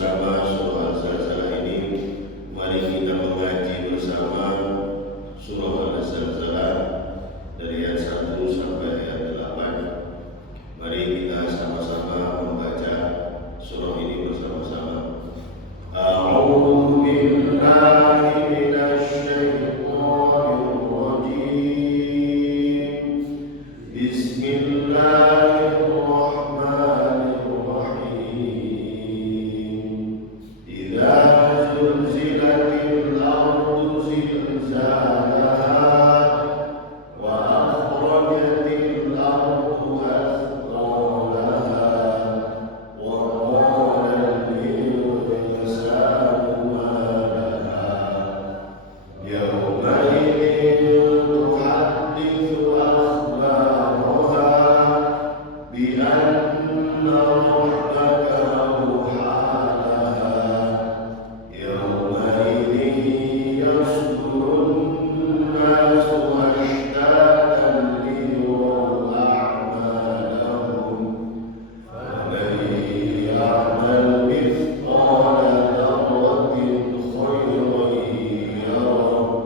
bersama surah Al-Zalzalah ini. Mari kita mengaji bersama surah Al-Zalzalah dari ayat 1 sampai ayat 8. Mari kita sama-sama membaca surah ini bersama-sama. A'udzu billahi minasy syaithanir rajim. Bismillahirrahmanirrahim. Idza zulzilatil ardu zilzalaha wa akhrajatil ardu athqalaha wa qala al-insanu ma laha yawma idhin tuhaddithu akhbaraha bi anna rabbaka awha laha yawma idhin yasdurun nasu ashtatan liyuraw a'malahum faman ya'mal mithqala dharratin khayran yarah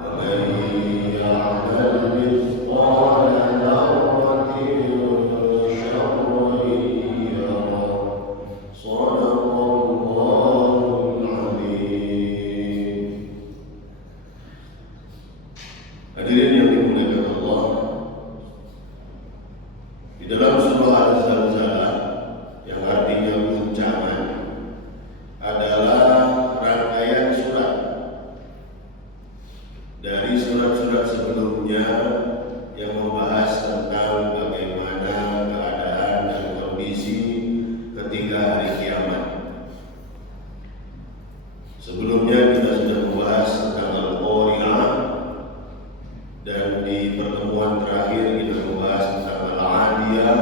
ومن يعمل مثقال ذرة شرا يره صدق الله العظيم. Hadirin yang dimuliakan Allah, di dalam surah Al-Zalzalah yang artinya guncangan adalah rangkaian surat dari surat-surat sebelumnya yang membahas tentang bagaimana keadaan dan kondisi ketika hari kiamat. Sebelumnya kita sudah membahas tentang Al-Qari'ah, dan di pertemuan terakhir kita membahas tentang Al-Adiyah,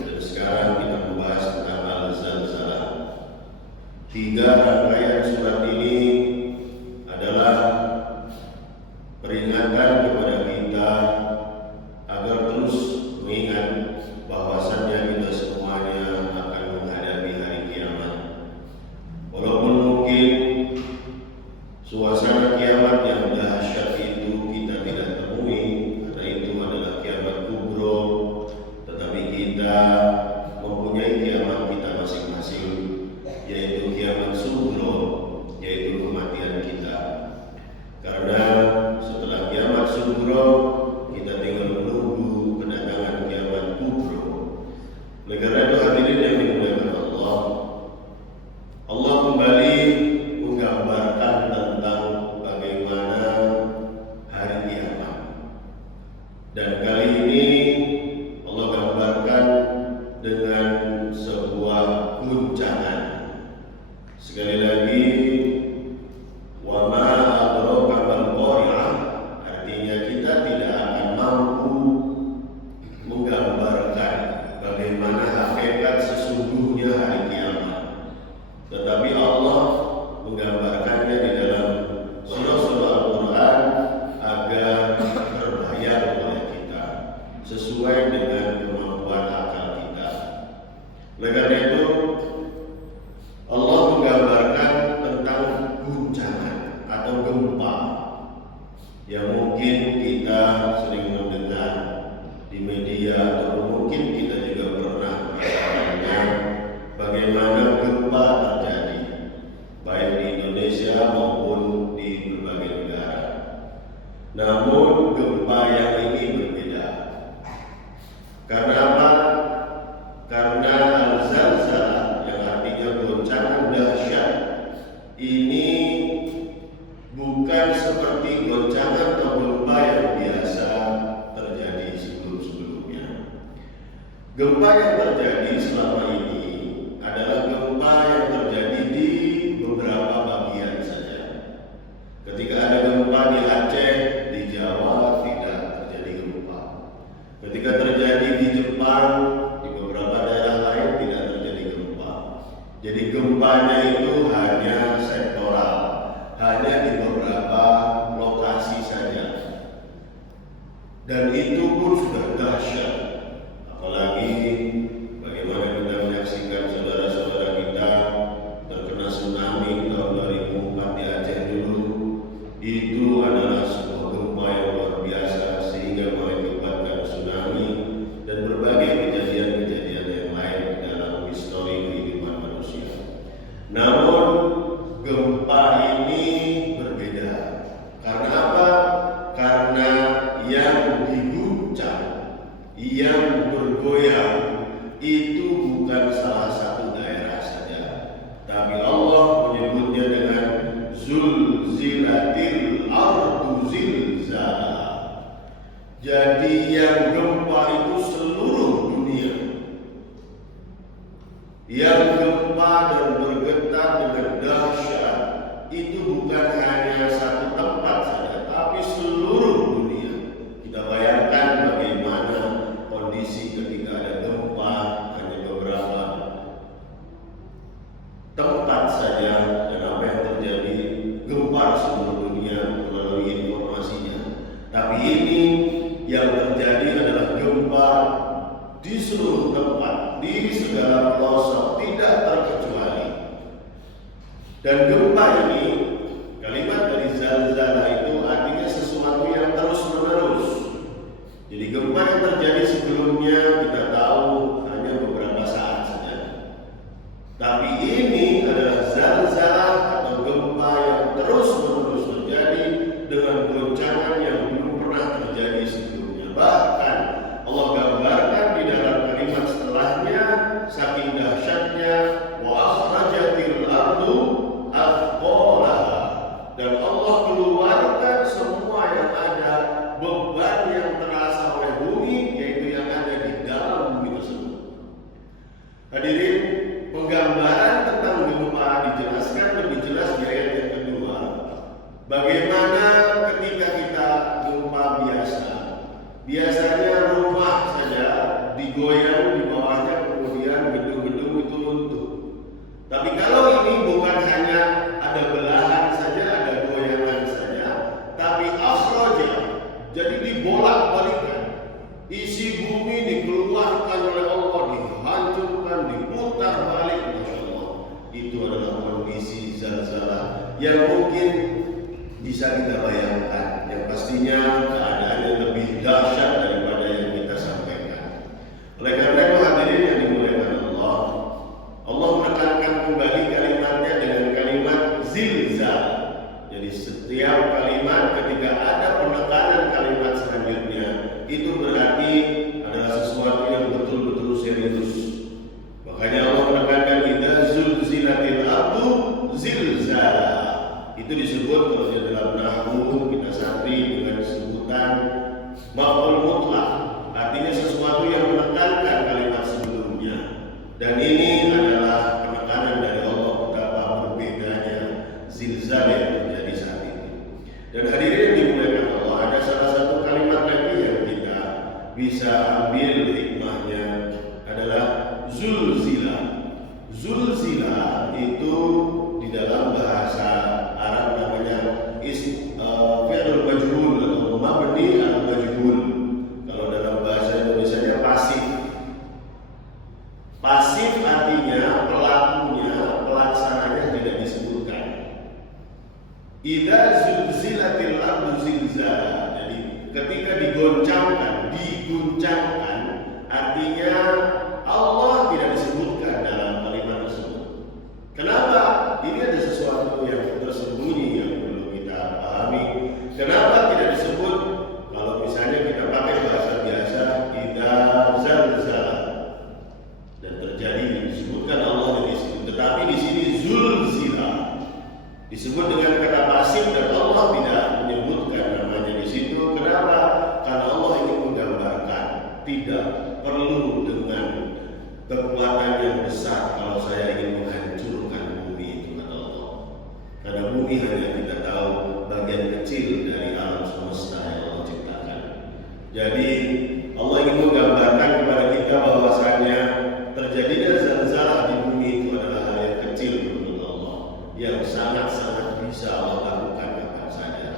dan sekarang kita membahas tentang Al-Zalzalah. Tiga rangkaian surat ini adalah peringatan kepada kita agar terus mengingat bahwasannya kita semuanya akan menghadapi hari kiamat. Walaupun mungkin suasana kiamat yang dahsyat itu kita tidak temui, karena itu adalah kiamat kubro, tetapi kita mempunyai kiamat kita masing-masing, yaitu kiamat sugro, yaitu kematian kita. Karena setelah kiamat sugro, kita tinggal menunggu kedatangan kiamat kubro. Oleh karena itu hadirin yang dimuliakan Allah, Allah kembali menggambarkan tentang bagaimana hari kiamat. Dan kali ini Allah gambarkan dengan sebuah guncangan. Sekali lagi, wa ma adraka mal qari'ah, artinya kita tidak akan mampu menggambarkan bagaimana hakikat sesungguhnya hari kiamat. Tetapi Allah menggambarkannya di dalam surah-surah Al-Quran agar terbayar oleh kita sesuai dengan kemampuan akal kita. Oleh karena itu Allah menggambarkan tentang guncangan atau gempa yang mungkin kita sering mendengar di media, atau mungkin kita juga pernah merasakannya bagaimana gempa terjadi baik di Indonesia maupun di berbagai negara. Namun gempa yang ini berbeda. Karena apa? Karena Al-Zalzalah yang artinya goncangan dahsyat ini bukan seperti goncangan atau gempa yang biasa terjadi sebelum-sebelumnya. Gempa yang terjadi selama ini adalah gempa yang terjadi di beberapa bagian saja. Ketika ada gempa di Aceh, di Jawa tidak terjadi gempa. Ketika terjadi di Jepang, di beberapa daerah lain tidak terjadi gempa. Jadi gempanya itu hanya sektoral, hanya di beberapa lokasi saja. Dan itu pun sudah dahsyat. Apalagi bagaimana kita menyaksikan saudara-saudara kita itu adalah sebuah gempa yang luar biasa sehingga mengakibatkan tsunami dan berbagai kejadian-kejadian yang lain dalam histori kehidupan manusia. Namun gempa ini berbeda. Karena apa? Karena yang diguncang, yang bergoyang itu bukan salah satu daerah saja, tapi Allah menyebutnya dengan zulzilatil ardu zilzala. Jadi yang gempa itu seluruh dunia. Yang gempa dan bergetar dengan dahsyat itu bukan hanya satu tempat saja, tapi seluruh dunia. Kita bayangkan bagaimana kondisi ketika ada gempa, hanya beberapa tempat saja, dan apa yang terjadi, gempar seluruh dunia melalui informasinya. Tapi ini yang terjadi adalah gempa di seluruh tempat, di segala pelosok, tidak terkecuali. Dan gempa ini, kalimat dari zalzala itu artinya sesuatu yang terus menerus. Jadi gempa yang terjadi sebelumnya kita tahu hanya beberapa saat saja. Tapi ini adalah zalzala atau gempa yang terus menerus terjadi dengan goncangan yang belum pernah terjadi sebelumnya. Bahkan Allah gambarkan di dalam kalimat setelahnya, saking dahsyatnya, wa akhrajatil ardu athqalaha, dan Allah keluarkan semua yang ada, beban yang terasa oleh bumi, yaitu yang ada di dalam bumi tersebut. Hadirin, penggambaran tentang gempa dijelaskan lebih jelas di ayat yang kedua. Bagaimana ketika kita gempa biasa, biasanya rumah saja digoyang, di bawahnya kemudian gedung-gedung itu runtuh. Tapi kalau ini bukan hanya ada belahan saja, ada goyangan saja, tapi akhraja, jadi dibolak-balikan. Isi bumi dikeluarkan oleh Allah, dihancurkan, diputar balik. Masya Allah, itu adalah kondisi zalzala yang mungkin bisa kita bayangkan, yang pastinya keadaannya lebih dahsyat daripada yang kita sampaikan. Oleh karena itu hadirin yang dimuliakan Allah, Allah menekankan kembali kalimatnya dengan kalimat zilzal. Jadi setiap kalimat ketika ada penekanan kalimat selanjutnya, itu berarti adalah sesuatu yang betul-betul serius. Makanya Allah menekankan idza zulzilatil ardu zilzala. Itu disebut kalau di dalam nahwu kita santri dengan sebutan maf'ul mutlak, artinya sesuatu yang menekankan kalimat sebelumnya. Dan ini adalah penekanan dari Allah betapa berbedanya zilzal yang terjadi saat ini. Dan hadirin yang dimuliakan Allah, ada salah satu kalimat lagi yang kita bisa ambil hikmahnya adalah zulzila. Zulzila itu di dalam bahasa Arab namanya fi'lul majhul atau mabni al majhul. Kalau dalam bahasa Indonesianya pasif. Pasif artinya pelakunya, pelaksananya tidak disebutkan. Idza zulzilatil ardu zilzala. Jadi ketika diguncangkan artinya Allah tidak disebutkan dalam kalimat tersebut. Kenapa? Ini ada sesuatu yang tersembunyi yang perlu kita pahami. Kenapa tidak disebut? Kalau misalnya kita pakai bahasa biasa, idza zalzala, dan terjadi disebutkan Allah yang disebut. Tetapi di sini zulzila disebut dengan kata pasif dan Allah tidak menyebutkan namanya di situ. Kenapa? Karena Allah ingin menggambarkan tidak perlu dengan kekuatan yang besar kalau saya ingin menghancurkan bumi itu, kata Allah. Karena bumi hanya kita tahu bagian kecil dari alam semesta yang Allah ciptakan. Jadi Allah ingin menggambarkan kepada kita bahwasanya terjadinya zalzala di bumi itu adalah hal yang kecil menurut Allah, yang sangat-sangat bisa Allah lakukan kapan saja.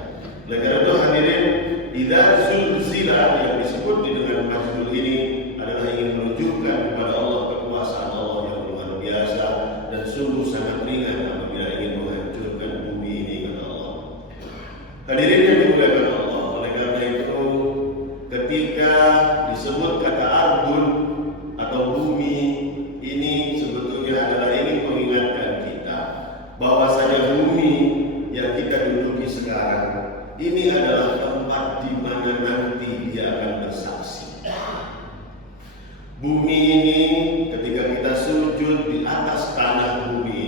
Oleh karena itu hadirin, idza zulzila yang disebut dengan majhul ini adalah ingin menunjukkan kepada Allah kekuasaan Allah yang luar biasa dan sungguh sangat ringan apabila ingin menghancurkan bumi ini, kata Allah. ini adalah tempat di mana nanti dia akan bersaksi. Bumi ini, ketika kita sujud di atas tanah bumi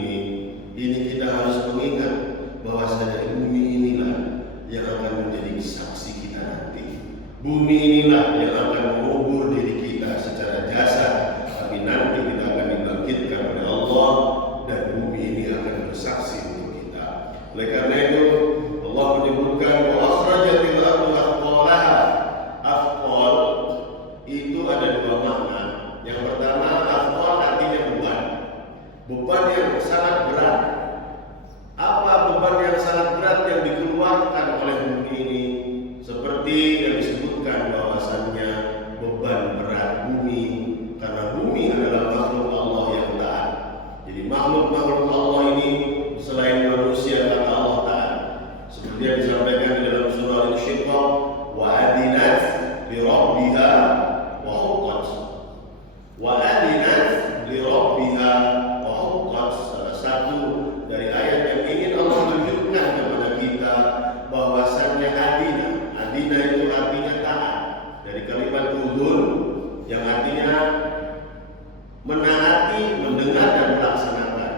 ini kita harus mengingat bahwasanya bumi inilah yang akan menjadi saksi kita nanti. Bumi inilah yang akan mengubur diri kita secara jasad, tapi nanti kita akan dibangkitkan oleh Allah dan bumi ini akan bersaksi untuk kita. Oleh karena itu Allah menyebutkan wa akhrajatil ardu athqalaha. Athqal itu ada dua makna. Yang pertama, athqal artinya beban. Beban yang sangat berat. Apa beban yang sangat berat yang dikeluarkan oleh bumi ini? Seperti yang disebutkan bahwasannya beban berat bumi, karena bumi adalah makhluk Allah yang taat. Jadi makhluk-makhluk Allah ini selain manusia kata Allah taat. Seperti yang disampaikan di dalam surah Al-Insyiqaq, wa adinat li rabbiha wa huqqat. Wa adinat li rabbiha wa huqqat. Salah satu dari ayat yang ingin Allah tunjukkan kepada kita bahwasannya adina. Adina itu artinya taat. Dari kalimat udhun yang artinya menaati, mendengar dan melaksanakan.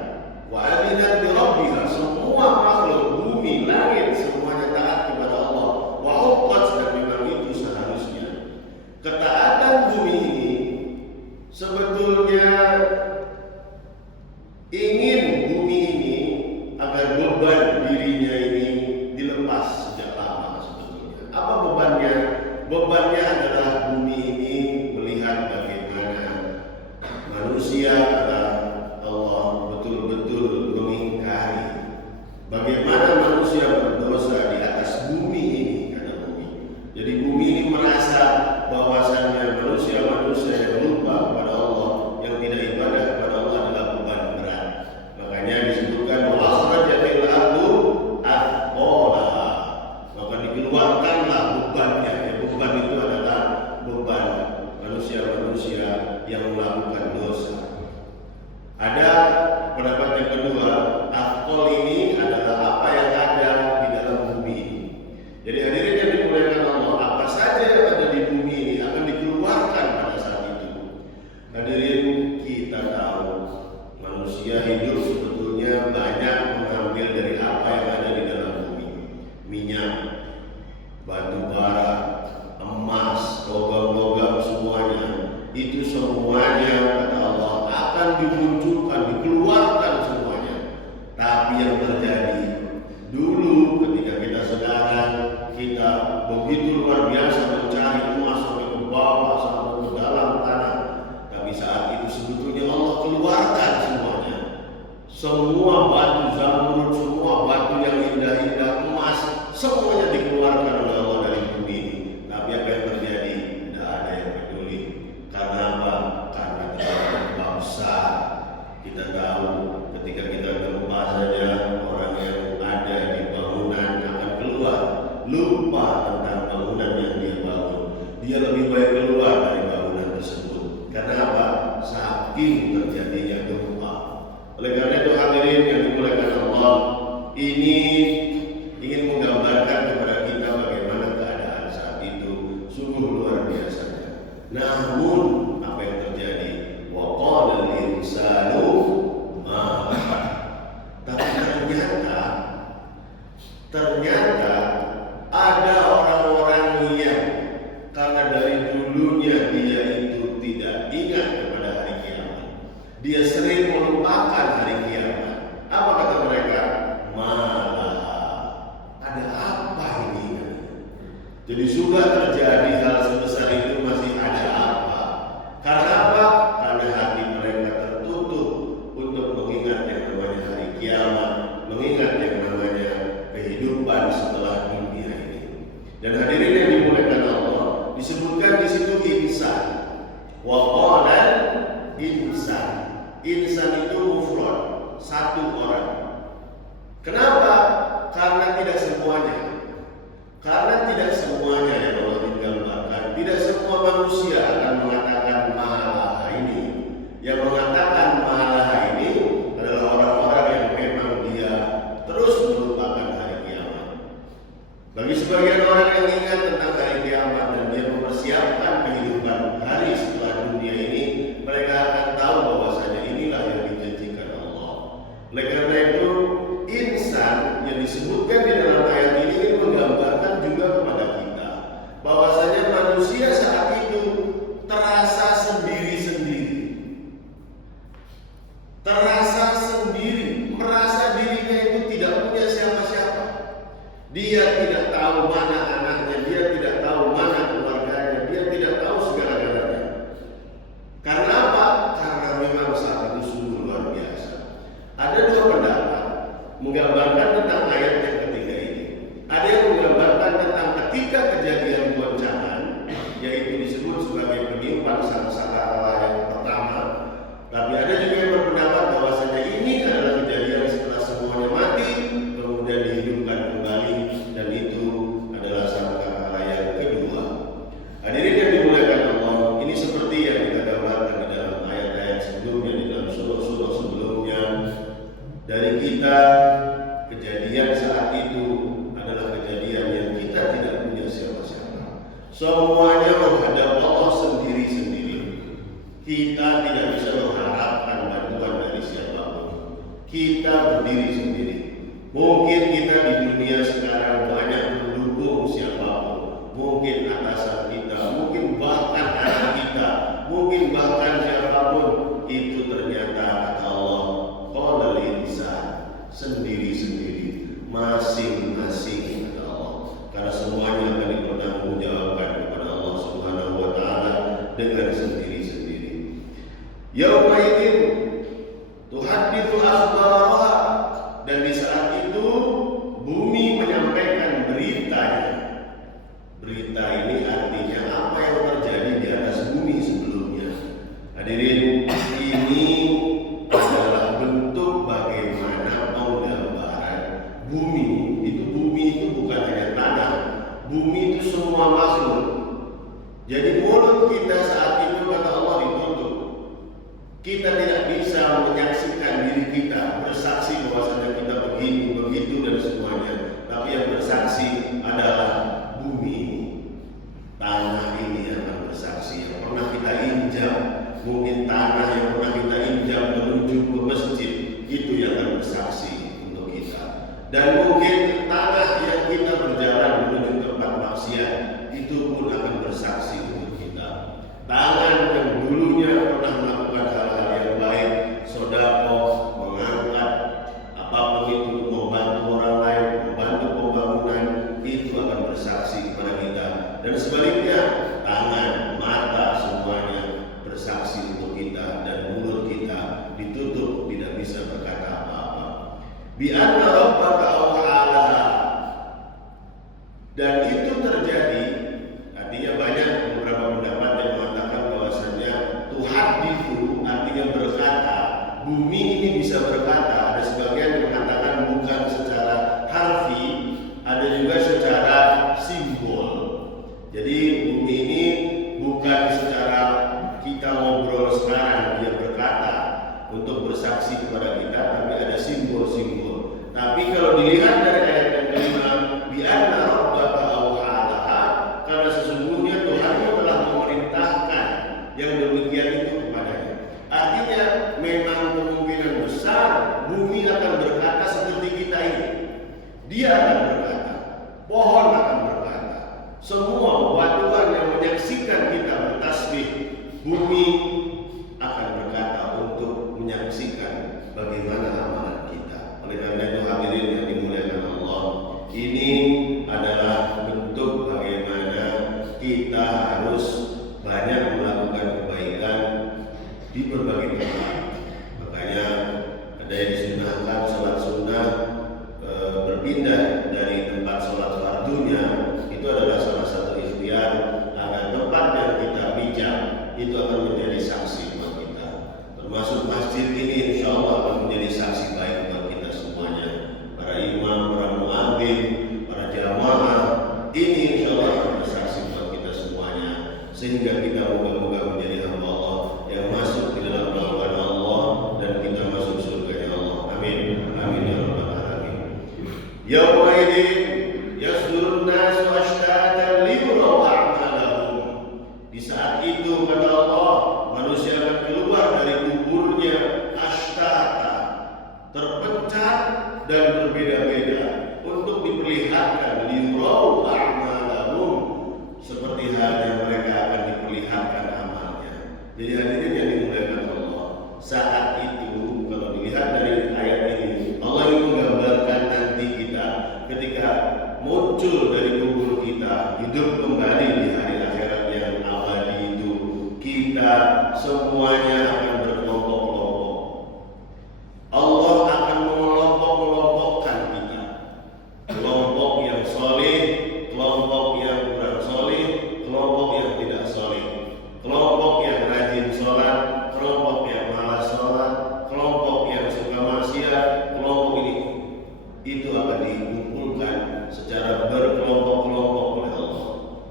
Wa adinat li rabbiha, semua makhluk bumi, langit semuanya taat kepada Allah. Wa huqqat, dan memang itu seharusnya. Ketaatan bumi ini sebetulnya ingin bumi ini agar beban dirinya ini dilepas sejak lama sebetulnya. Apa bebannya? Bebannya adalah bumi ini melihat bagaimana manusia kata Allah betul-betul mengingkari bagaimana manusia berdosa di atas bumi ini, kata bumi. Jadi bumi ini merasa bahwasannya manusia-manusia yang lupa kepada Allah, yang tidak ibadah kepada Allah adalah beban berat. Makanya disebutkan wa akhrajatil ardu athqalaha. Maka dikeluarkanlah bebannya. Beban itu adalah beban manusia-manusia yang melakukan dosa. Ada pendapat yang kedua, athqal ini adalah apa yang ada di dalam bumi ini. Jadi hadirin yang dimuliakan Allah, apa saja yang ada di bumi ini akan dikeluarkan pada saat itu. Hadirin, kita tahu manusia hidup sebetulnya banyak mengambil dari apa yang ada di dalam bumi. Minyak, batu bara, emas, logam-logam, semuanya itu semuanya kata Allah akan dimunculkan, dikeluarkan semuanya. Tapi yang terjadi dulu ketika kita sekarang kita begitu luar biasa mencari emas sampai ke bawah, sampai ke dalam tanah, tapi saat itu sebetulnya Allah keluarkan semuanya. Semua batu zamrud, semua batu yang indah-indah, emas, semuanya dikeluarkan oleh Allah dari bumi ini. Tapi apa yang terjadi? Tidak ada yang peduli. Karena apa? Karena kita bangsa. Kita tahu ketika kita gempa saja, orang yang ada di bangunan akan keluar, lupa tentang bangunan yang dia bangun. Dia lebih baik keluar dari bangunan tersebut. Karena apa? Saking terjadinya gempa. Oleh karena itu hadirin yang dimuliakan Allah, ini ingin menggambarkan kepada kita bagaimana keadaan saat itu sungguh luar biasa. Namun apa yang terjadi? Wa qala al-insanu ma. Tapi ternyata ada orang-orang yang karena dari dulunya dia itu tidak ingat kepada hari kiamat. Dia sering melupakan hari kiamat. Apa kata mereka? Ada apa ini? Jadi sudah terjadi hal sebesar itu masih ada apa? Karena apa? Karena hati mereka tertutup untuk mengingat yang namanya hari kiamat, mengingat yang namanya kehidupan setelah dunia ini. Dan hadirin yang dimuliakan Allah, disebutkan di situ insan. Wa qala insan. Insan itu mufrad, satu orang. Kenapa? Karena tidak semuanya. Karena tidak semuanya yang Allah digambarkan. Tidak semua manusia akan mengatakan malah ini. Yang mengatakan malah ini adalah orang-orang yang memang dia terus melupakan hari kiamat. Bagi sebagian orang yang ingat tentang hari kiamat dan dia mempersiapkan kehidupan hari setelah dunia ini, mereka akan tahu bahwasanya inilah yang dijanjikan Allah. Oleh karena itu, insan yang disebutkan di dalam ayat ini menggambarkan juga kepada kita bahwasanya manusia saat itu terasa sendiri-sendiri, merasa dirinya itu tidak punya siapa-siapa. Dia tidak tahu mana anaknya, dia tidak tahu mana keluarganya, dia tidak tahu segala-galanya. Karena apa? Karena memang saat itu sungguh luar biasa. Ada dua pendapat menggambarkan tentang ayat yang ketiga ini. Ada yang menggambarkan tentang ketika kejadian goncangan, yaitu disebut sebagai peniupan sangkakala yang pertama. Tapi ada juga yang berpendapat bahwasanya ini adalah kejadian setelah semuanya mati, kemudian dihidupkan kembali, dan itu adalah sangkakala yang kedua. Hadirin yang dimuliakan Allah, ini seperti yang kita gambarkan di dalam ayat-ayat sebelumnya, di dalam surah-surah sebelumnya. Dari kita, kejadian saat itu adalah kejadian yang kita tidak punya siapa-siapa. Semuanya menghadap Allah sendiri-sendiri. Kita tidak bisa mengharapkan bantuan dari siapapun. Kita berdiri sendiri. Mungkin kita di dunia sekarang banyak mendukung siapapun. Mungkin atasan kita, mungkin bahkan anak kita, mungkin bahkan siapapun. Itu ternyata kata Allah, qala insan, sendiri-sendiri, masing-masing kata Allah. Karena semuanya akan dipertanggungjawabkan kepada Allah Subhanahu wa taala dengan sendiri-sendiri. Yauma idzin tuhadditsu akhbaraha, dan di saat itu bumi menyampaikan beritanya. Berita ini artinya apa yang terjadi di atas bumi sebelumnya. Hadirin, ini adalah bentuk bagaimana penggambaran bumi. Bumi itu bukan hanya tanah, bumi itu semua makhluk. Jadi mulut kita saat itu kata Allah ditutup. Kita tidak bisa menyaksikan diri kita, bersaksi bahwasanya kita begini, begitu dan semuanya. Tapi yang bersaksi adalah bumi, tanah ini yang akan bersaksi. Yang pernah kita injak, mungkin tanah yang pernah kita injak menuju ke masjid, itu yang akan bersaksi untuk kita. Dan mungkin tanah yang kita berjalan menuju tempat maksiat, itu pun akan bersaksi untuk kita. Tangan yang dulunya pernah melakukan hal-hal yang baik, sedekah, mengangkat apapun itu, membantu orang lain, membantu pembangunan, itu akan bersaksi kepada kita. Dan sebaliknya, tangan, mata, semuanya bersaksi untuk kita, dan mulut kita ditutup, tidak bisa berkata apa-apa. Bi anna rabbaka awhalaha, dan itu terjadi. Artinya banyak beberapa pendapat yang mengatakan bahwasanya tuhaditsu artinya berkata. Bumi ini bisa berkata. Ada sebagian yang mengatakan bukan secara harfi, ada juga secara simbol. Jadi bumi ini bukan secara kita ngobrol sekarang dia berkata untuk bersaksi kepada kita, tapi ada simbol-simbol. Tapi kalau dilihat dari ayat yang kelima, bi anna rabbaka awhalaha, karena sesungguhnya Tuhanmu telah memerintahkan yang demikian itu kepadanya. Artinya memang kemungkinan besar bumi akan berkata seperti kita ini. Dia akan berkata, pohon akan berkata, semua batuan yang menyaksikan kita bertasbih, bumi akan berkata untuk menyaksikan bagaimana amalan kita. Oleh karena itu hadirin yang dimuliakan Allah, ini adalah bentuk bagaimana kita harus banyak melakukan kebaikan di berbagai tempat. Makanya ada yang disunahkan sholat sunnah berpindah dari tempat sholat fardunya, itu adalah salah satu ikhtiar agar tempat yang kita pijak itu akan menjadi saksi buat kita. Termasuk masjid ini insya Allah akan menjadi saksi baik buat kita semuanya. Para imam, para muadzin, para jamaah, ini insya Allah akan bersaksi buat kita semuanya. Sehingga kita moga-moga menjadi hamba Allah yang masuk di dalam rahmat Allah dan kita masuk surga Allah. Amin. Amin ya rabbal alamin. Yauma idzin yasdurun nas dan berbeda-beda untuk diperlihatkan liurau a'malahum, seperti halnya mereka akan diperlihatkan amalnya. Jadi hadirin yang dimuliakan Allah, saat itu kalau dilihat dari ayat ini, Allah ingin menggambarkan nanti kita ketika muncul dari kubur kita, hidup kembali di hari akhirat yang abadi itu, kita semuanya akan berkelompok-kelompok. Allah akan mengelompok-kelompokkan kita, kelompok yang soleh, kelompok yang kurang soleh, kelompok yang tidak soleh, kelompok yang rajin sholat, kelompok yang malas sholat, kelompok yang suka maksiat, kelompok ini itu akan dikumpulkan secara berkelompok-kelompok oleh Allah.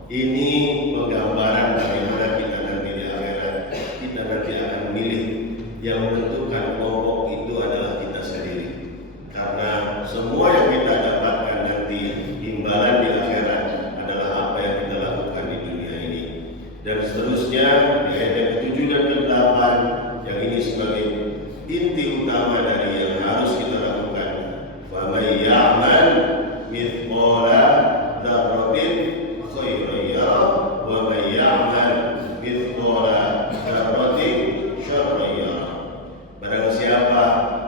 Ini penggambaran bagaimana kita nanti di akhirat, kita nanti akan memilih. Yang menentukan kelompok itu adalah kita sendiri, karena semua yang kita dapatkan nanti imbalan di akhirat adalah apa yang kita lakukan di dunia ini. Dan seterusnya di ayat yang ke-7 dan ke-8, yang ini sebagai inti utama dari yang harus kita lakukan. Wa may ya'mal mithqala dzarratin khairan yarah wa may ya'mal mithqala dzarratin syarran yarah. Barang siapa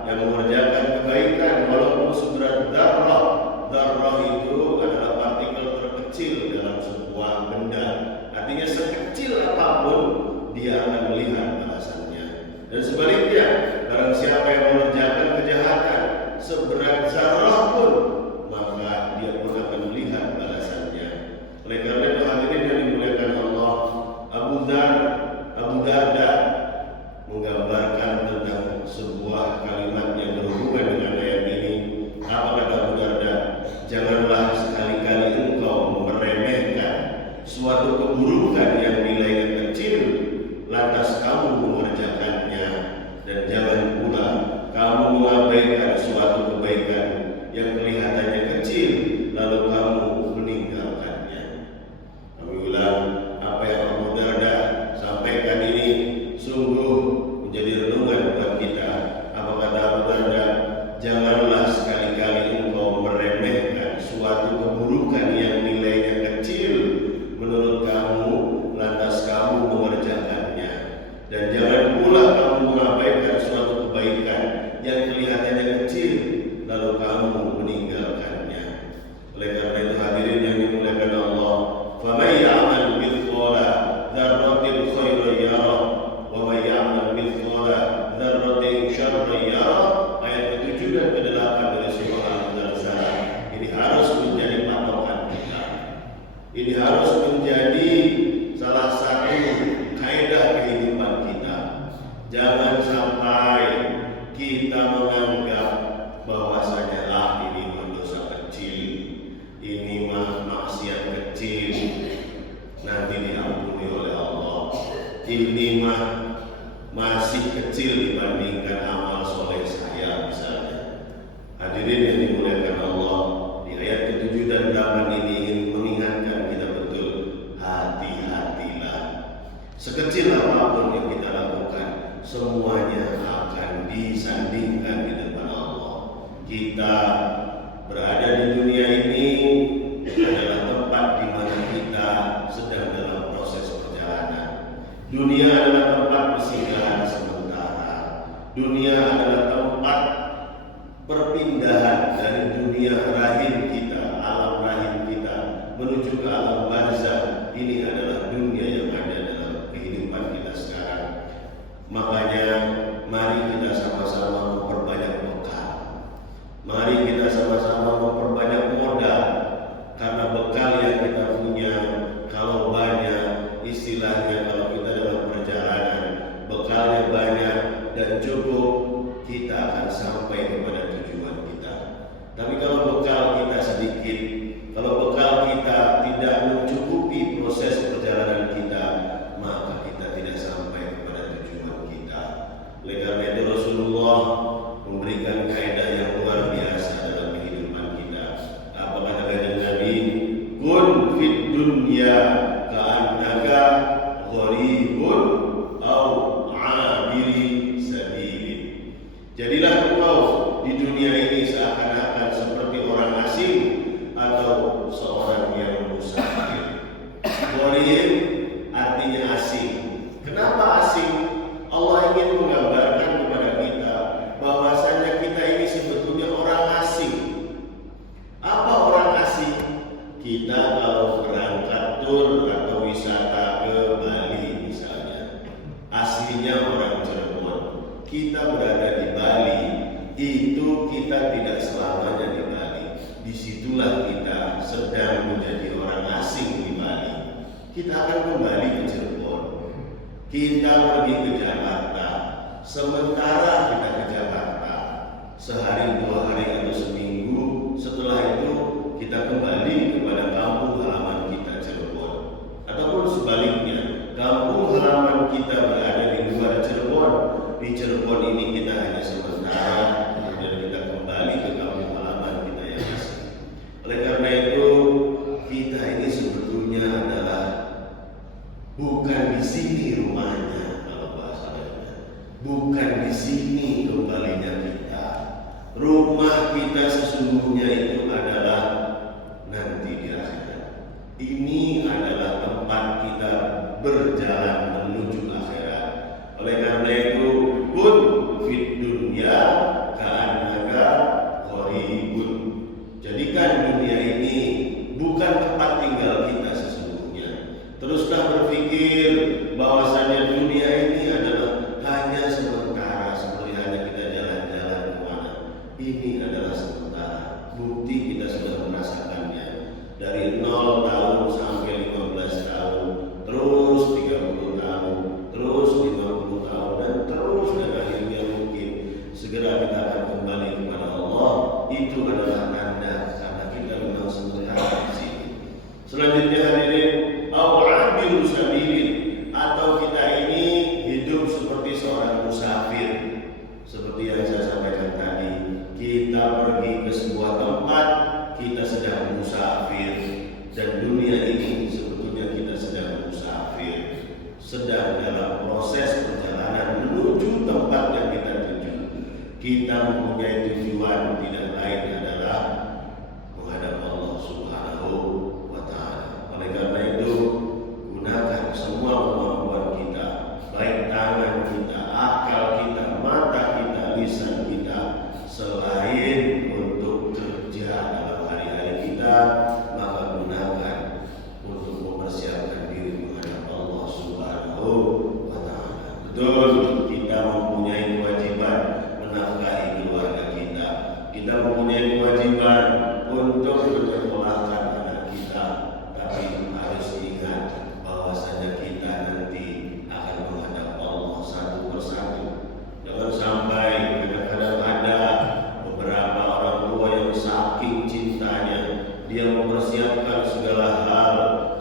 yang mengerjakan kebaikan walaupun seberat dzarrah, dzarrah itu adalah partikel terkecil dalam sebuah benda. Artinya sekecil apapun dia akan melihat balasannya. Dan sebaliknya, barang siapa yang mengerjakan kejahatan seberat zarah pun, maka dia pun akan melihat balasannya. Oleh karena itu hadirin yang dimuliakan Allah, Abu Darda menggambarkan tentang sebuah kalimat yang berhubungan dengan ayat ini. Apa kata Abu Darda? Janganlah sekali-kali engkau meremehkan suatu keburukan yang nilainya kecil, lantas kamu mengerjakannya, dan jangan pula kamu mengabaikan suatu kebaikan yang kelihatannya kecil, lalu kamu meninggalkannya. Kami ulang, apa yang Abu Darda sampaikan ini sungguh menjadi renungan buat kita. Apa kata Abu Darda? Janganlah sekali-kali engkau meremehkan suatu keburukan yang nilainya kecil menurut kamu, lantas kamu mengerjakannya, dan jangan pula kamu mengabaikan suatu kebaikan yang kelihatannya kecil lalu kamu meninggalkannya. Oleh karena itu hadirin yang dimuliakan Allah, fa may ya'mal mithqala dzarratin khairan yarah wa may ya'mal mithqala dzarratin syarran yarah. Ayat ke-7 dan ke-8 dari surah Al-Zalzalah. Ini harus menjadi patokan kita. Ini harus menjadi salah satu kaidah kehidupan kita. Jangan sampai kita menganggap bahwasanya ini mah dosa kecil, ini mah maksiat kecil, nanti diampuni oleh Allah. Ini mah masih kecil dibandingkan amal soleh saya misalnya. Hadirin yang dimuliakan Allah, di ayat ke-7 dan 8 ini ingin mengingatkan kita betul, hati-hatilah. Sekecil apapun yang kita lakukan, semuanya akan disandingkan di depan Allah. Kita berada di dunia ini adalah tempat di mana kita sedang dalam proses perjalanan. Dunia adalah tempat persinggahan sementara. Dunia adalah tempat perpindahan dari dunia rahim kita, alam rahim kita, menuju ke alam barzakh. Ini adalah dunia yang ada dalam kehidupan kita sekarang. Makanya mari kita sama-sama memperbanyak bekal. Mari kita sama-sama memperbanyak modal, karena bekal yang kita punya kalau banyak, istilahnya kalau kita dalam perjalanan bekalnya banyak dan cukup, kita akan sampai kepada tujuan kita. Tapi kalau bekal kita sedikit, kalau bekal kita tidak mencukupi proses perjalanan kita, maka kita tidak sampai kepada tujuan kita. Oleh karena itu Rasulullah memberikan kaidah yang luar biasa dalam kehidupan kita. Apa kata Nabi? Kun fid dunya ka'annaka gharibun au 'abiri sabilin. Jadilah engkau di dunia ini seakan-akan kita tidak selamanya di Bali. Disitulah kita sedang menjadi orang asing di Bali. Kita akan kembali ke Cirebon. Kita pergi ke Jakarta. Sementara kita ke Jakarta, sehari, 2 hari, atau seminggu, setelah itu kita kembali kepada kampung halaman kita Cirebon. Ataupun sebaliknya, kampung halaman kita berada di luar Cirebon. Di Cirebon ini kita hanya sementara, kemudian kita kembali ke kampung halaman kita yang asli. Oleh karena itu, kita ini sebetulnya adalah bukan di sini rumahnya, kalau bahasanya. Bukan di sini kembalinya kita. Rumah kita sesungguhnya itu adalah nanti di akhirat. Ini adalah tempat kita berjalan menuju akhirat. Oleh karena itu, kun fid dunya ka'annaka gharibun. Jadikan dunia ini bukan tempat tinggal kita sesungguhnya. Teruslah berpikir bahwasanya dunia ini adalah hanya sementara, seperti hanya kita jalan-jalan kemana. Ini adalah sementara. Bukti kita sudah merasakannya dari 0 tahun sampai 15 tahun, terus 30 tahun, terus 50 tahun, dan terus, dan akhirnya mungkin segera kita akan kembali kepada Allah. Itu adalah tanda karena kita memang sementara di sini. Selanjutnya hadirin, abiru sabilin, atau kita ini hidup seperti seorang musafir. Seperti yang saya sampaikan tadi, kita pergi ke sebuah tempat, kita sedang musafir, dan dunia ini sebetulnya kita sedang musafir, sedang dalam proses perjalanan menuju tempat yang kita tuju. Kita mempunyai tujuan tidak lain adalah menghadap Allah Subhanahu wa Ta'ala. Oleh karena itu, gunakan semua kemampuan kita, baik tangan kita, akal kita, mata kita, lisan kita, selain untuk kerja dalam hari-hari kita, maka gunakan untuk mempersiapkan diri menghadap Allah Subhanahu wa Ta'ala. Betul, kita mempunyai kewajiban menafkahi keluarga kita. Kita mempunyai kewajiban untuk menyekolahkan anak kita. Tapi harus ingat bahwasanya kita nanti akan menghadap Allah satu persatu. Jangan sampai kadang-kadang ada beberapa orang tua yang saking cintanya, dia mempersiapkan segala hal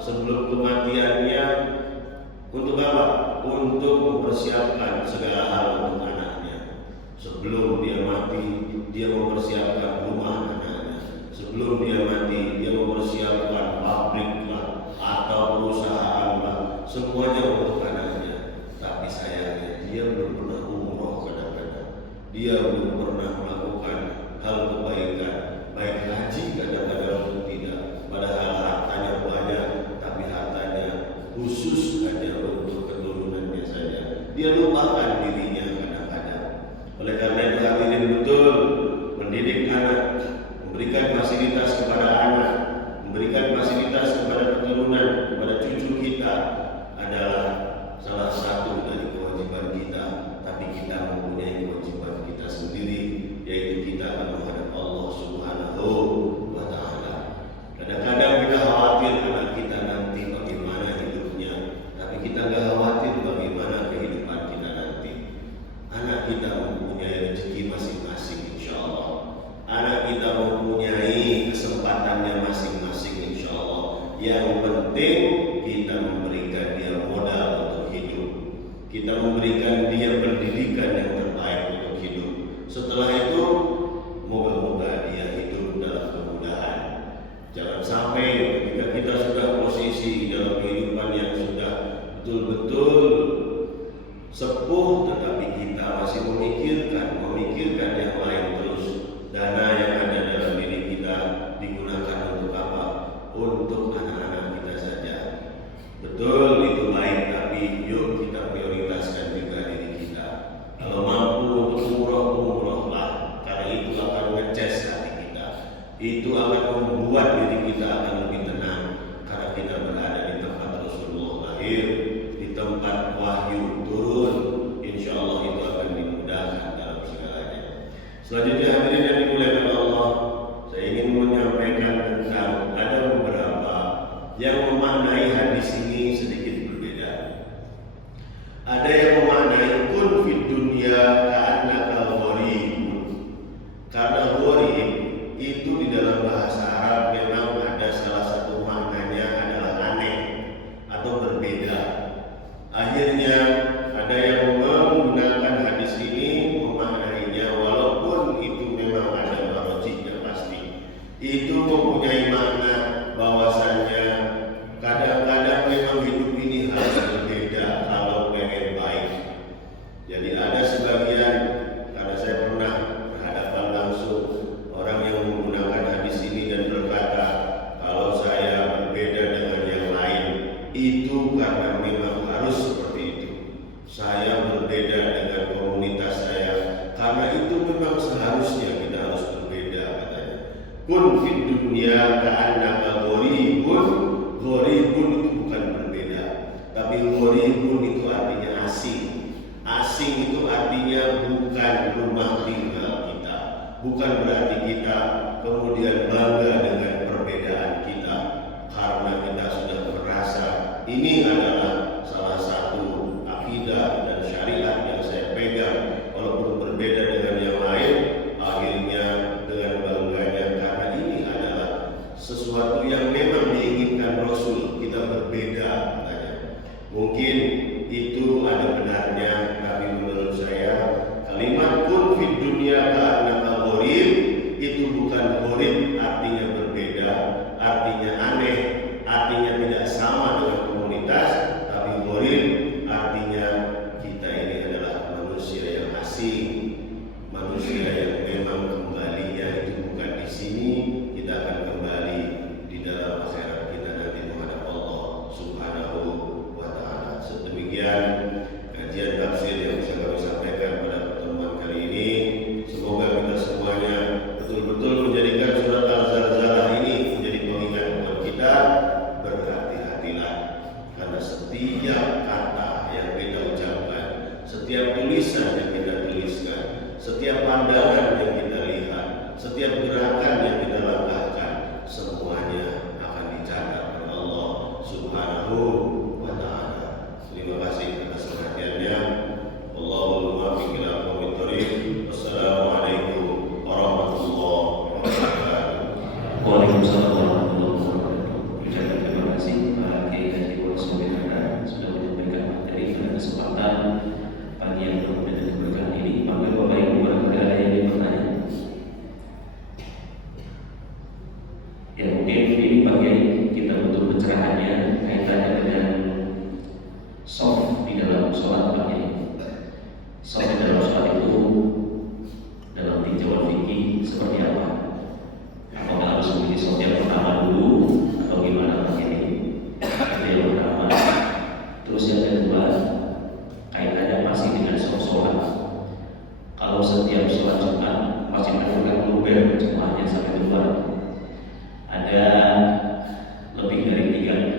sebelum kematiannya. Untuk apa? Untuk mempersiapkan segala hal untuk anaknya. Sebelum dia mati, dia mempersiapkan rumah anaknya. Sebelum dia mati, dia mempersiapkan pabrik lah, atau perusahaan lah, semuanya untuk anaknya. Tapi sayangnya dia belum pernah umroh kadang-kadang. Dia belum pernah melakukan hal kebaikan, baik haji kadang-kadang pun tidak. Padahal hartanya banyak, tapi hartanya khusus hanya untuk keturunannya saja. Dia lupakan dirinya kadang-kadang. Oleh karena itu hadirin, betul, mendidik anak, memberikan fasilitas kepada anak, memberikan fasilitas kepada keturunan, kepada cucu kita adalah salah satu dari kewajiban kita. Tapi kita mempunyai kewajiban kita sendiri, yaitu kita akan menghadap Allah Subhanahu wa Ta'ala. Kadang-kadang kita khawatir anak kita nanti bagaimana hidupnya, tapi kita nggak khawatir bagaimana kehidupan kita nanti. Anak kita mempunyai rezeki masing-masing, insya Allah. Anak kita mempunyai kesempatannya masing-masing, insya Allah. Yang penting kita memberikan dia modal untuk hidup. Kita memberikan dia pendidikan yang terbaik untuk hidup. Setelah itu, moga-moga dia hidup dalam kemudahan. Jangan sampai ketika kita sudah posisi dalam kehidupan yang sudah betul-betul sepuh, tetapi kita masih memikirkan yang lain terus. Dana yang ada dalam diri kita digunakan untuk apa? Untuk anak-anak kita saja. Betul, itu baik, tapi yuk kita prioritaskan juga diri kita. Kalau mampu untuk umroh-lah, karena itu akan ngecas hati kita. Itu akan membuat diri kita akan lebih tenang, karena kita berada di tempat Rasulullah lahir, di tempat wahyu turun. Insya Allah itu akan dimudahkan dalam segalanya. Selanjutnya hadirin yang gharib itu di dalam bahasa Arab memang ada salah satu maknanya adalah aneh atau berbeda. Akhirnya ada yang menggunakan hadis ini memaknainya, walaupun itu memang ada marojiknya pasti, itu mempunyai makna bahwasannya kadang-kadang memang hidup ini harus berbeda kalau pengen baik. Jadi ada sebagian, karena saya pernah berhadapan langsung orang yang menggunakan hadis ini dan berkata, kalau saya berbeda dengan yang lain itu karena memang harus seperti itu. Saya berbeda dengan komunitas saya karena itu memang seharusnya kita harus berbeda, katanya. Kun fid dunya ka'annaka gharibun. Gharibun itu bukan berbeda, tapi gharibun itu artinya asing. Asing itu artinya bukan rumah tinggal kita. Bukan berarti kita kemudian bangga dengan perbedaan kita, karena kita sudah merasa ini adalah salah satu akidah dan syariat yang saya pegang, walaupun berbeda dengan yang lain. Akhirnya dengan bangganya karena ini adalah sesuatu yang memang diinginkan Rasul, kita berbeda, katanya. Mungkin itu ada benarnya, tapi menurut saya kalimat kun fid dunya ka'annaka gharib itu bukan gharib artinya berbeda, artinya aneh, artinya tidak sama dengan komunitas, tapi gharib artinya kita ini adalah manusia yang asing, manusia yang memang kembalinya itu bukan di sini, kita akan kembali di dalam akhirat kita nanti menghadap Allah Subhanahu wa Ta'ala. Sedemikian kajian tafsir yang bisa kami sampaikan pada pertemuan kali ini. Semoga kita semuanya betul-betul menjadikan surat Al-Zalzalah ini menjadi pengingat buat kita. Berhati-hatilah, karena setiap kata yang kita ucapkan, setiap tulisan yang kita tuliskan, setiap pandangan yang kita lihat, setiap gerakan yang kita langkahkan, semuanya akan dicatat oleh Allah Subhanahu wa Ta'ala. Terima kasih atas perhatiannya. Allahumma muwaffiq ila aqwamit thoriq. Wassalamualaikum warahmatullahi wabarakatuh. Waalaikumsalam warahmatullahi wabarakatuh. Ucapkan terima kasih Pak Kiai Haji Wallace sudah menyampaikan materi pada kesempatan pagi yang berbahagia dan berkah ini. Maka Bapak Ibu barangkali ada yang bertanya. Ya mungkin ini Pak Kiai kita butuh pencerahannya kaitannya dengan soft di dalam sholat Pak Kiai. Soft di dalam sholat itu dalam tinjauan fikih seperti apa? Apakah harus memilih soft yang pertama dulu atau gimana Pak Kiai? Itu yang pertama. Terus yang kedua kaitannya masih dengan soft sholat. Kalau setiap sholat Jumat pasti melakukan luber jemaahnya sampai keluar. Ada lebih dari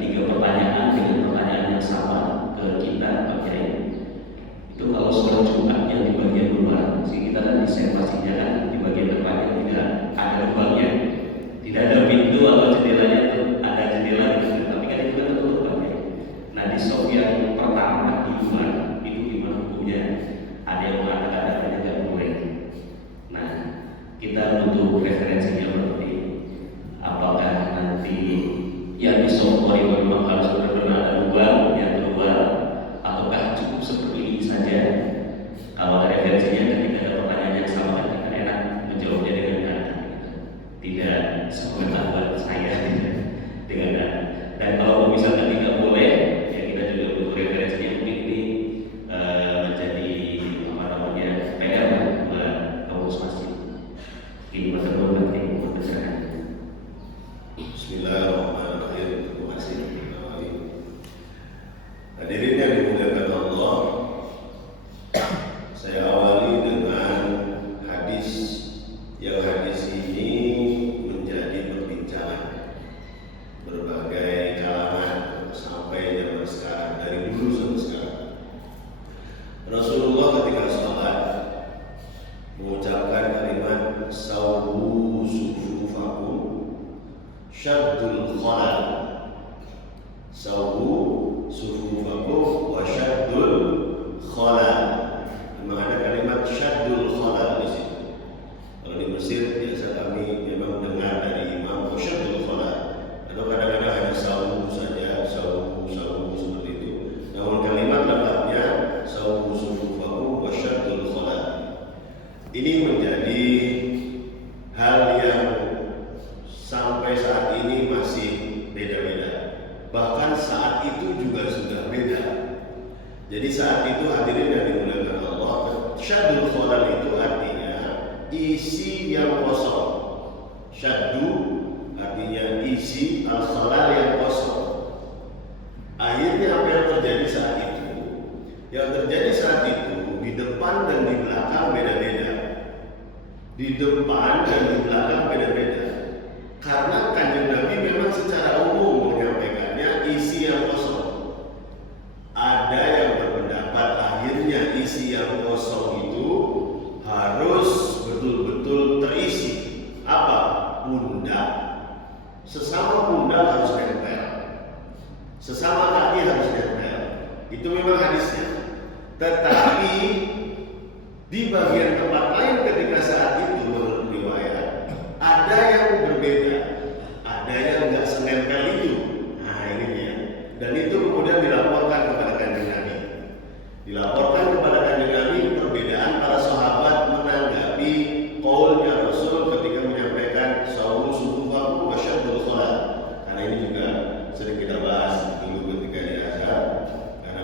tiga pertanyaan dengan pertanyaan yang sama ke kita Pak Kiai. Itu kalau sholat Jumatnya di bagian luar, kita kan diservasinya kan di bagian depannya tidak ada lubangnya, tidak ada pintu atau jendelanya, itu ada jendela gitu, tapi kan itu kan tertutup Pak Kiai. Nah di sholat yang pertama di luar itu gimana hukumnya? Ada yang mengatakan ada tidak boleh. Nah kita butuh referensinya berarti apakah nanti yang disokori memang harus benar-benar ada lubang yang keluar, ataukah cukup seperti ini saja? Kalau ada referensinya ketika ada pertanyaan yang sama kan kita enak menjawabnya dengan data, tidak sepengetahuan saya dengan data. Dan kalau misalkan tidak boleh, ya kita juga butuh referensinya. Mungkin ini menjadi apa namanya PR buat pengurus masjid. Ini pertemuan nanti membicarakan. Bismillahirrahmanirrahim. Terima kasih. Hadirin yang dimuliakan Allah, saya awali dengan hadis yang hadis ini menjadi perbincangan berbagai kalangan sampai zaman sekarang, dari dulu sampai sekarang. Rasulullah ketika sholat mengucapkan kalimat sawu sufufakum syaddul khalal, sawu sufufakum wa syaddul khalal. Memang ada kalimat syaddul khalal di situ. Kalau di Mesir biasa kami memang dengar dari imam Syadul Khala, atau kadang-kadang hanya sawu saja, sawu seperti itu. Namun kalimat lengkapnya sawu sufufahu wa Syadul Khala. Ini menjadi hal yang sampai saat ini masih beda-beda. Bahkan saat itu juga sudah beda. Jadi saat itu hadirin yang dimuliakan Allah, Syadul Khala itu artinya isi yang kosong. Syaddu artinya isi, al-khalal yang kosong. Akhirnya apa yang terjadi saat itu? Yang terjadi saat itu di depan dan di belakang beda-beda. Di depan dan di belakang beda-beda. Karena Kanjeng Nabi memang secara umum menyampaikannya isi yang kosong. Ada yang berpendapat akhirnya isi yang kosong itu harus betul-betul terisi. Apa? Pundak. Sesama pundak harus nempel. Sesama kaki harus nempel. Itu memang hadisnya. Tetapi di bagian tempat lain ketika saat itu menurut riwayat ada yang berbeda. Ada yang nggak senempel itu. Nah ini dia. Dan itu kemudian dilaporkan kepada Kanjeng Nabi. Dilaporkan kepada Kanjeng Nabi perbedaan para sahabat menanggapi qaulnya Rasul ketika menyampaikan sawu sufufakum wa Syadul Khala. Karena ini juga sering kita bahas dulu ketika di azhar, karena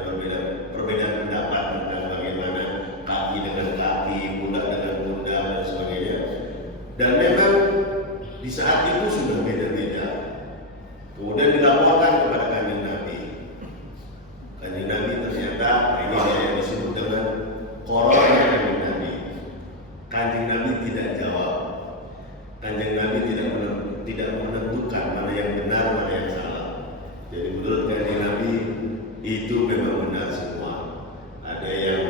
perbedaan pendapat tentang bagaimana kaki dengan kaki, pundak dengan pundak dan sebagainya. Dan memang di saat itu sudah beda-beda. Kemudian dilaporkan kepada Kanjeng Nabi. Kanjeng Nabi ternyata ini yang disebut dengan Qur'an Kanjeng Nabi. Kanjeng Nabi tidak jawab. Kanjeng Nabi tidak menentukan mana yang benar, mana yang salah. Jadi menurut Kanjeng Nabi itu memang benar semua. Ada yang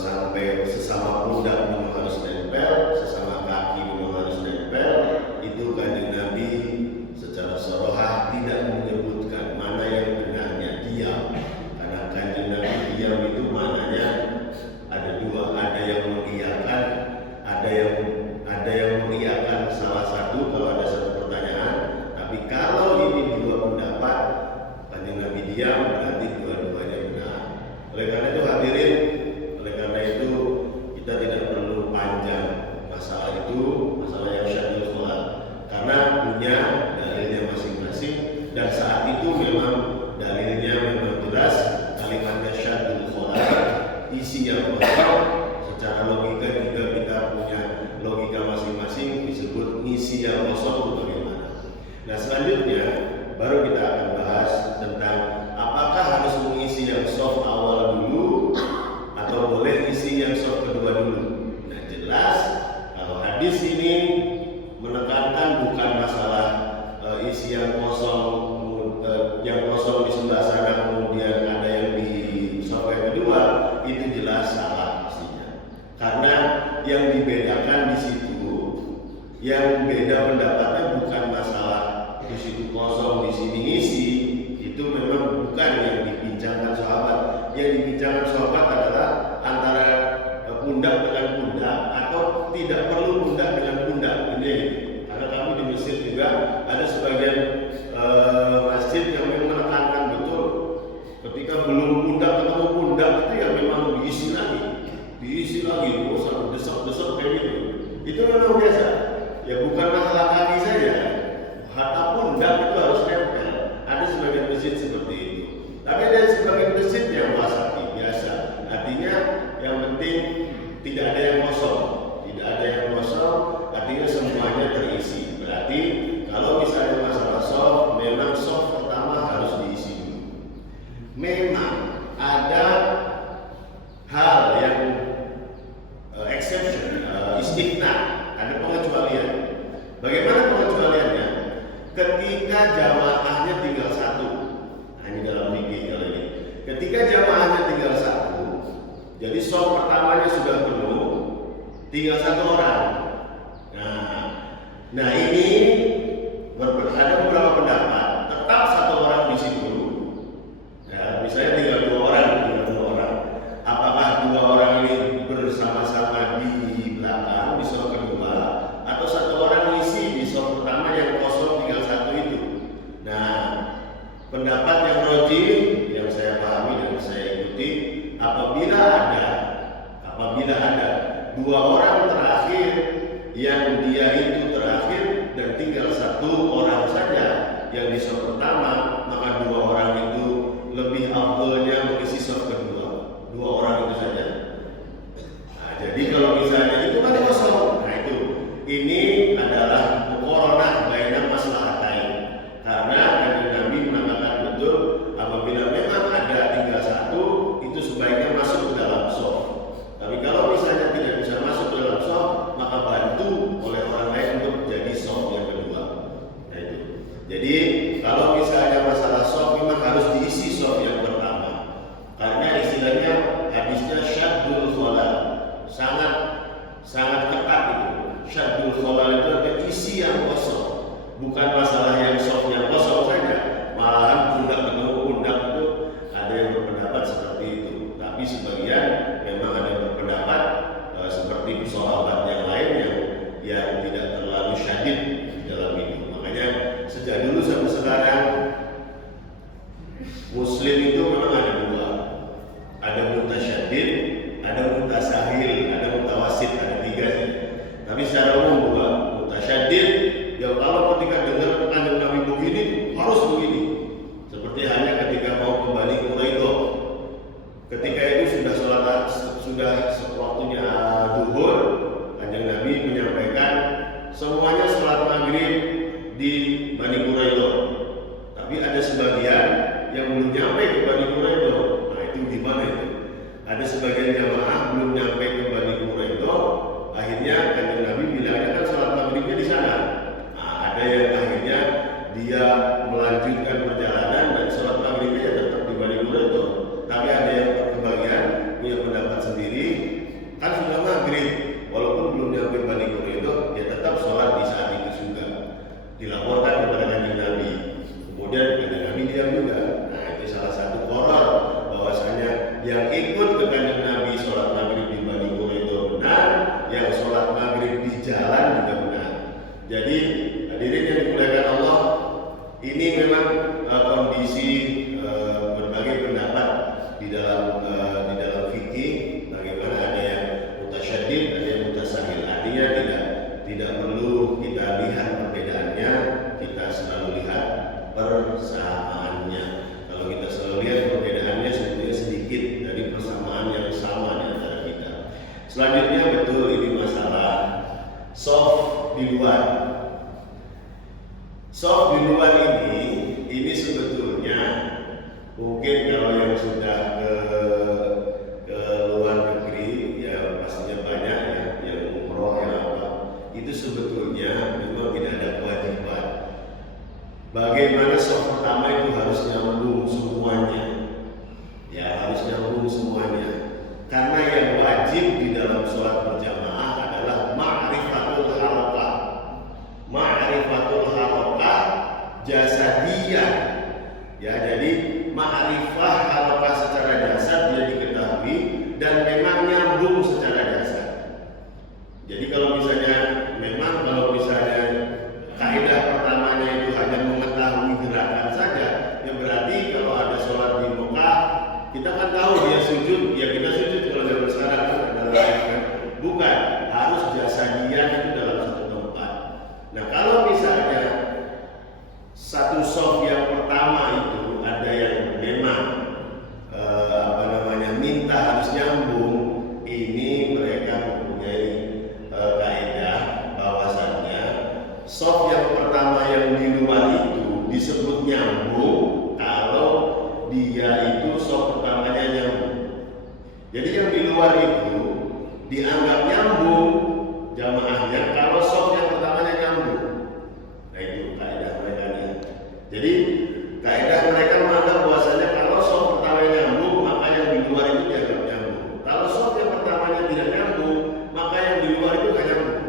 sampai sesama pundak memang harus nempel, sesama kaki memang harus nempel. Itu Kanjeng Nabi secara sorohah tidak menyebutkan mana yang benarnya, diam. Karena Kanjeng Nabi diam itu maknanya ada dua, ada yang mengiyakan, ada yang mengiyakan salah satu kalau ada satu pertanyaan. Tapi kalau ini dua pendapat, Kanjeng Nabi diam berarti dua-duanya benar. Oleh karena itu hadirin, kita tidak perlu panjang masalah itu, masalah yang Syadul Khala, karena punya dalilnya masing-masing. Dan saat itu memang dalilnya memang jelas, kalimatnya Syadul Khala, isi yang kosong. Secara logika juga kita punya logika masing-masing, disebut isi yang kosong itu bagaimana. Nah selanjutnya baru kita akan bahas tentang apakah harus mengisi yang soft awal dulu atau boleh isi yang soft kedua dulu. Nah jelas kalau hadis ini menekankan bukan masalah isi yang kosong di sebelah sana kemudian ada yang di soft yang kedua, itu jelas salah pastinya. Karena yang dibedakan di situ, yang beda pendapatnya bukan masalah di situ kosong, di sini isi. Itu memang bukan yang dibincangkan sahabat. Yang dibincangkan sahabat adalah antara pundak dengan pundak atau tidak perlu pundak dengan pundak. Ini karena kami di Mesir juga ada sebagian masjid yang memang menekankan betul ketika belum pundak ketemu pundak itu ya memang diisi lagi, sampai desek kayak gitu. Itu memang biasa. Ya bukan masalah kaki saja, hatta pundak itu harus nempel. Ada sebagian masjid seperti itu. Tapi ada sebagian masjid yang wasati biasa. Artinya yang penting tidak ada yang kosong. Tidak ada yang kosong, artinya semuanya terisi. Berarti kalau misalnya masalah soft, memang soft pertama harus diisi dulu. Memang ada hal yang exception, istisna, ada pengecualian. Bagaimana pengecualiannya? Ketika jamaahnya tinggal satu. Nah, ini dalam fikih kali ini. Ketika jamaahnya tinggal satu, jadi shaf pertamanya sudah penuh, tinggal satu orang. Nah ini ada beberapa pendapat. Tetap satu orang di situ. Ya, misalnya tinggal dua orang. Apakah dua orang ini bersama-sama di belakang, di shaf itu terakhir dan tinggal satu orang saja yang di saf pertama, maka dua orang itu lebih afdolnya mengisi saf kedua. Dua orang itu saja. Nah, jadi kalau misalnya itu kan kosong, nah itu ini adalah muqaranah baina maslahatain. Karena Kanjeng Nabi menamakan betul apabila memang ada tinggal satu, itu sebaiknya masuk ke dalam saf. Tapi kalau misalnya tidak bisa masuk ke dalam saf, maka bantu oleh orang lain untuk jadi saf yang kedua. Nah itu. Jadi kalau misalnya masalah saf memang harus diisi saf yang pertama. Karena istilahnya hadisnya syaddul khalal. Sangat ketat itu. Syaddul khalal itu adalah isi yang kosong. Bukan masalah yang saf yang kosong saja. Malahan pundak ketemu pundak itu ada yang berpendapat seperti itu. Tapi sebagian memang ada yang berpendapat seperti sahabat yang lain yang tidak terlalu syadid di dalam itu. Makanya sejak dulu sampai sekarang Muslim itu memang ada dua. Ada mutasyadid, ada mutasahil, ada mutawasid, ada tiga sih. Tapi secara umum dua. Mutasyadid, ya kalau ketika dengar Kanjeng Nabi begini harus begini. Seperti hanya ketika mau kembali ke Quraidah. Ketika itu sudah waktunya zuhur, Kanjeng Nabi menyampaikan semuanya salat maghrib di Bani Quraidah. Tapi ada sebagian yang belum nyampe ke Bani Quraidah. Nah itu gimana itu? Ada sebagian jamaah belum nyampe ke Bani Quraidah. Akhirnya Kanjeng Nabi bilangnya kan salat maghribnya di sana. Nah, ada yang akhirnya dia melanjutkan perjalanan dan salat maghribnya ya tetap di Bani Quraidah. Tapi ada yang kebagian punya pendapat sendiri, kan sudah maghrib, walaupun belum nyampe Bani Quraidah, ya tetap sholat di saat itu juga. Dilaporkan kepada Kanjeng Nabi. Kemudian Kanjeng Nabi diam juga. Nah itu salah satu qrar bahwasanya yang ikut ke Kanjeng Nabi sholat maghrib di Bani Quraidah benar, yang sholat maghrib di jalan juga benar. Jadi hadirin yang dimuliakan Allah, ini memang kondisi berbagai pendapat di dalam fikih. Bagaimana ada yang mutasyaddid, ada yang mutasahil. Artinya tidak perlu kita lihat perbedaannya, kita selalu lihat persamaannya. Kalau kita selalu lihat perbedaannya sebetulnya sedikit dari persamaan yang sama di antara kita. Selanjutnya betul ini masalah soft di luar. Soft di luar ini sebetulnya mungkin kalau yang sudah ke luar negeri ya pastinya banyak ya, yang umroh yang apa, itu sebetulnya memang tidak ada kewajiban. Bagaimana soft pertama itu harus nyambung semuanya, ya harus nyambung semuanya. Karena yang wajib di dalam sholat berjamaah adalah ma'rifatul harakah. Ma'rifatul harakah jasadiyah. Ya, jadi ma'rifah harakah secara jasad dia diketahui dan memang nyambung secara jasad. Jadi kalau misalnya kaidah pertamanya itu hanya mengetahui gerakan saja, ya berarti kalau ada sholat di Mekah, kita kan tahu dia sujud, ya kita sujud kalau zaman sekarang kan? Bukan, harus jasadian itu dalam satu tempat. Nah kalau misalnya satu soft yang pertama itu ada yang memang minta harus nyambung, ini mereka mempunyai kaidah bahwasannya soft yang pertama yang di luar itu disebut nyambung kalau dia itu soft pertamanya nyambung. Jadi yang di luar itu dianggap nyambung jamaahnya kalau soft yang pertamanya nyambung. Nah itu kaidah mereka nih. Jadi kaidah mereka menganggap bahwasanya kalau soft pertamanya nyambung, maka yang di luar itu dianggap nyambung. Kalau soft yang pertamanya tidak nyambung, maka yang di luar itu nggak nyambung.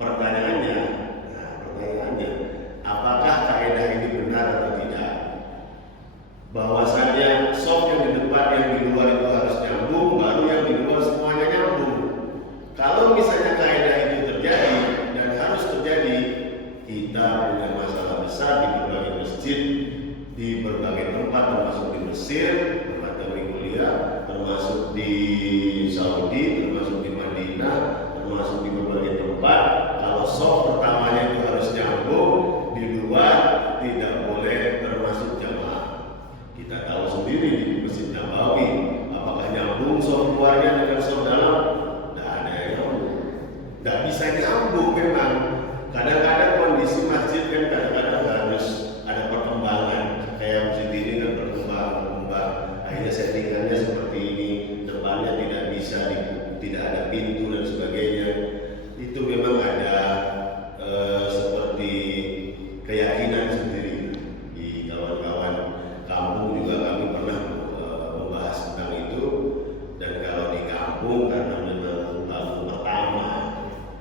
Pertanyaannya, apakah kaidah ini benar atau tidak? Bahwasanya soft yang di depan yang di luar itu harus nyambung, baru yang di luar semuanya nyambung. Kalau misalnya kaidah itu terjadi dan harus terjadi, kita punya masalah besar di berbagai masjid, di berbagai tempat, termasuk di Mesir, tempat kami kuliah, termasuk di Saudi, termasuk di Madinah, termasuk di berbagai tempat. nggak bisa nyambung memang. Kadang-kadang kondisi masjid kan kadang-kadang harus ada perkembangan. Kayak masjid ini kan berkembang, akhirnya settingannya seperti ini, depannya tidak bisa, tidak ada pintu dan sebagainya. Itu memang ada seperti keyakinan sendiri di kawan-kawan kampung juga. Kami pernah membahas tentang itu. Dan kalau di kampung karena memang bangun pertama,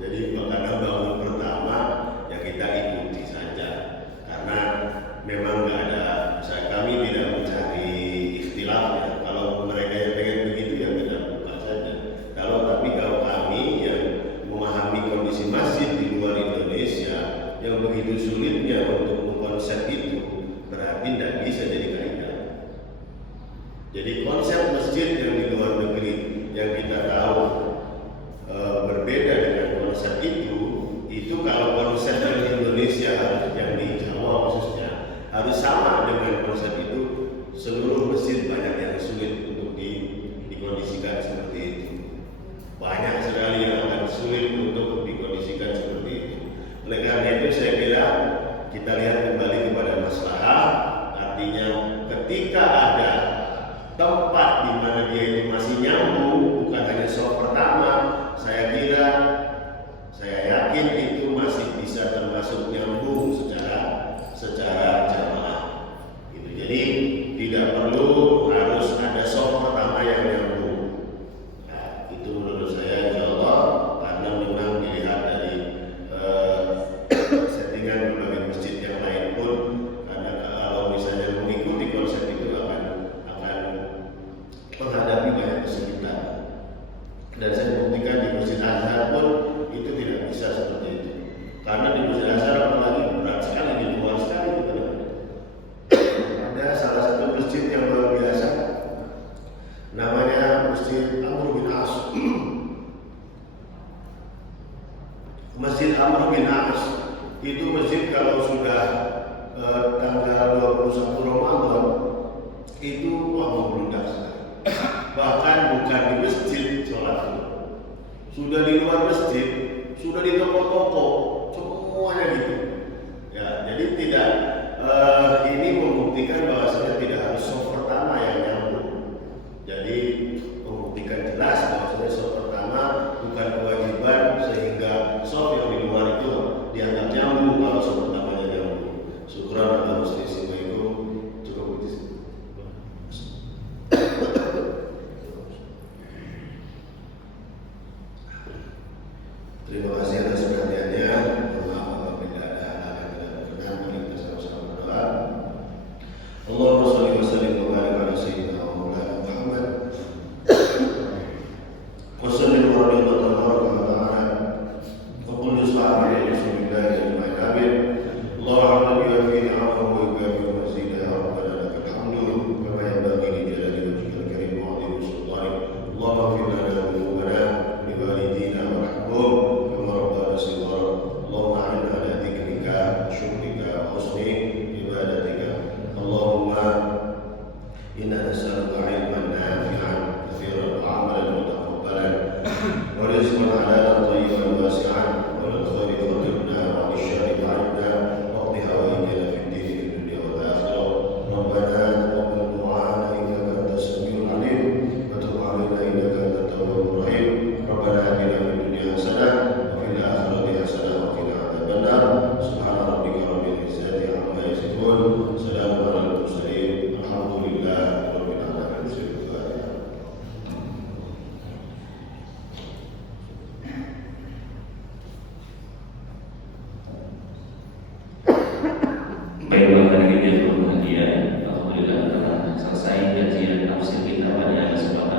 jadi karena bangun pertama ya kita ikuti saja, karena memang nggak ada, kami tidak mencari ikhtilafnya. Kalau mereka yang pengen begitu ya kita buka saja. Tapi kalau kami yang memahami kondisi masjid di luar Indonesia yang begitu sulitnya untuk mengkonsep itu, berarti tidak bisa jadi kaidah. Jadi konsep masjid yang di luar negeri yang kita tahu berbeda dengan konsep itu kalau konsep yang di Indonesia, yang di Jawa khususnya, harus sama dengan konsep itu. Seluruh masjid banyak yang sulit untuk dikondisikan seperti itu. Banyak sekali yang akan sulit untuk dikondisikan seperti itu. Oleh karena itu saya kira kita lihat kembali kepada masalah, artinya ketika ada tempat di mana dia itu masih nyambung, bukan hanya soft pertama, saya kira, saya yakin itu masih bisa termasuk nyambung secara jamaah. Gitu. Jadi tidak perlu harus ada soft pertama yang nyambung. Nah, itu menurut saya insya Allah, karena memang dilihat dari settingan berbagai masjid yang lain pun, karena kalau misalnya mengikuti konsep itu akan menghadapi banyak kesulitan. Dan saya buktikan di Masjid Azhar pun itu tidak bisa seperti itu. Karena di Masjid Azhar apalagi berat sekali, di luar sekali itu. Ada salah satu masjid yang luar biasa, namanya Masjid Amr bin As. Masjid Amr bin As itu masjid kalau sudah tanggal 21 Ramadan itu membludak sekali. Bahkan bukan di masjid sholat, sudah di luar masjid, sudah di toko-toko, semuanya gitu. Ya, jadi tidak ini membuktikan bahwasanya tidak harus soft pertama yang nyambung. Jadi membuktikan jelas bahwasanya soft pertama bukan kewajiban, sehingga soft yang di luar itu dianggap nyambung kalau soft pertamanya nyambung. Syukuran atas muslim itu cukup puji. Terima kasih atas perhatiannya. Maaf apabila ada hal yang tidak berkenan, mari kita sama-sama berdoa. Allahumma shalli wa sallim wa barik ala sayyidina wa maulana Muhammad wa sallim wa radiyallahu ta'ala wa kullu sahabi Rasulillah ajma'in. Amin. Allahumma bi wafina wa yukafi mazida ya rabbana lakal hamdu kama yanbaghi li jalali wajhikal karim wa 'azimi sultanik. Allahumma ighfir lana dhunubana li walidina warhamhum kama rabbana shighara. Allahumma a'inna ala dhikrika wa syukrika wa husni ibadatika. Allahumma inna nas'aluka 'ilman nafi'an katsiran wa 'amalan mutaqabbalan wa rizqan halalan thayyiban wasi'an wa lil khairi khatimna wa lil syarri ba'idna wa qdi hawaijana fid din fid dunya wal akhirah. Rabbana taqabbal du'ana innaka antas samiul 'alim wa tub 'alaina innaka antat tawwabur rahim. Rabbana atina fid dunya hasanah wa fil akhirati hasanah wa qina adzabannar. Subhana rabbika rabbil izzati 'amma yasifun. Salamun 'alal mursalin. Alhamdulillahi rabbil alamin. Baiklah hadirin yang berbahagia, alhamdulillah telah selesai kajian tafsir kita pada 11